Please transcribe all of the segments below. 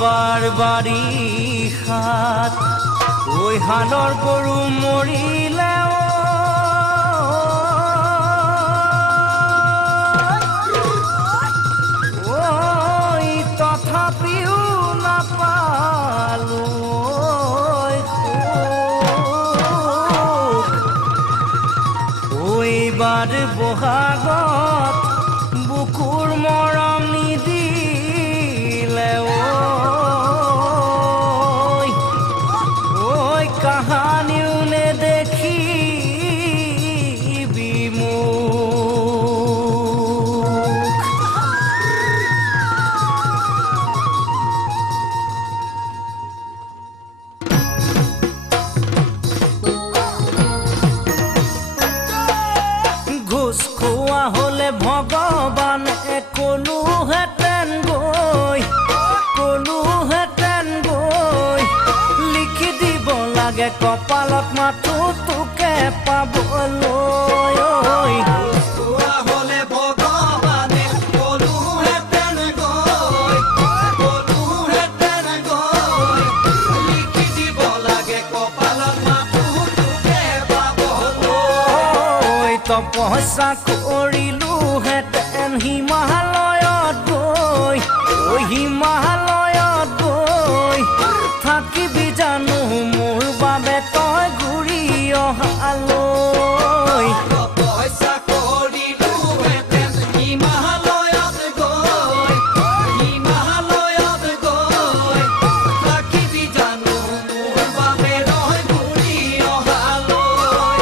বাৰবাৰী হাত ঐ হালৰ গৰু মৰিলে ঐ তথাপিও নাপালো ঐবাৰ বহাগত বুকুৰ মৰম নিদিলে ঐ কাহানিও নেদেখি বিমুখ ঘোষ খোৱা হলে ভগৱান কলোহেঁতেন গৈ লিখি দিব লাগে কপালত মাথো তোকে পাবলৈ তপস্যা কৰিলোহেঁতেন হিমালয়ত গৈ থাকিবি জানো মোৰ বাবে তই ঘূৰি অহালৈ তপস্যা কৰিলোহেঁতেন হিমালয়ত গৈ থাকিবি জানো মোৰ বাবে তই ঘূৰি অহালৈ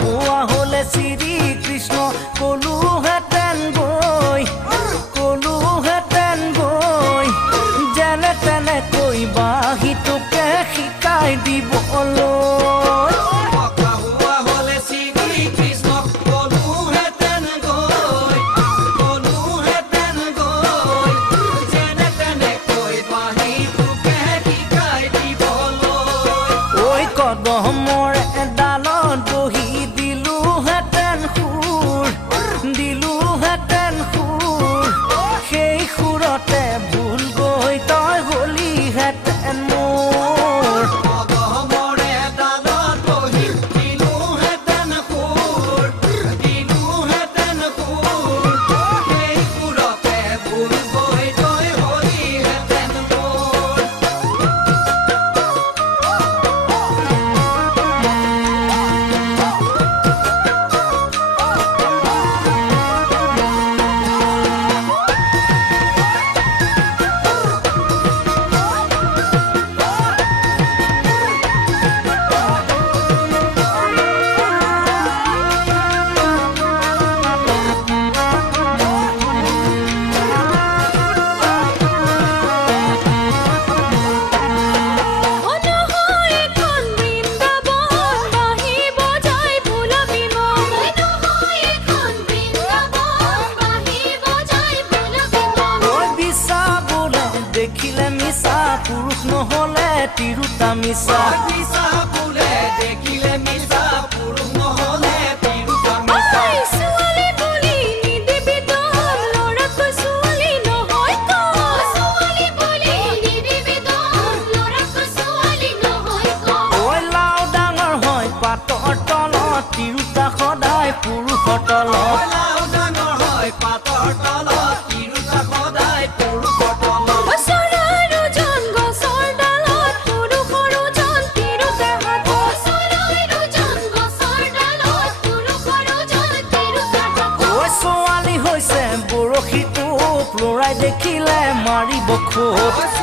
হোৱা হলে শ্ৰীকৃষ্ণ কলোহেঁতেন গৈ যেনে তেনে কৈ বাঁহীটোকে শিকাই দিবলৈ ঐ কদমৰ ডালত বহি দিলোহেঁতেন সুৰ সেই সুৰতে ভুল গৈ তই হলিহেঁতেন মোৰ দেখিলে মিছা পুৰুষ নহলে তিৰুতা মিছা বোলে দেখিলে মিছা পুৰুষ নহলে তিৰুতা মিছা ছোৱালী বুলি নিদিবি দম ল'ৰাটো ছোৱালী নহয় ছোৱালী বুলি নিদিবি দম ল'ৰাটো ছোৱালী নহয় ঐ লাও ডাঙৰ হয় পাতৰ তলত তিৰুতা সদায় পুৰুষৰ তলত লাও ডাঙৰ হয় পাতৰ তলত তিৰুতা সদায় পুৰুষৰ তলত দেখিলে মাৰিব খোট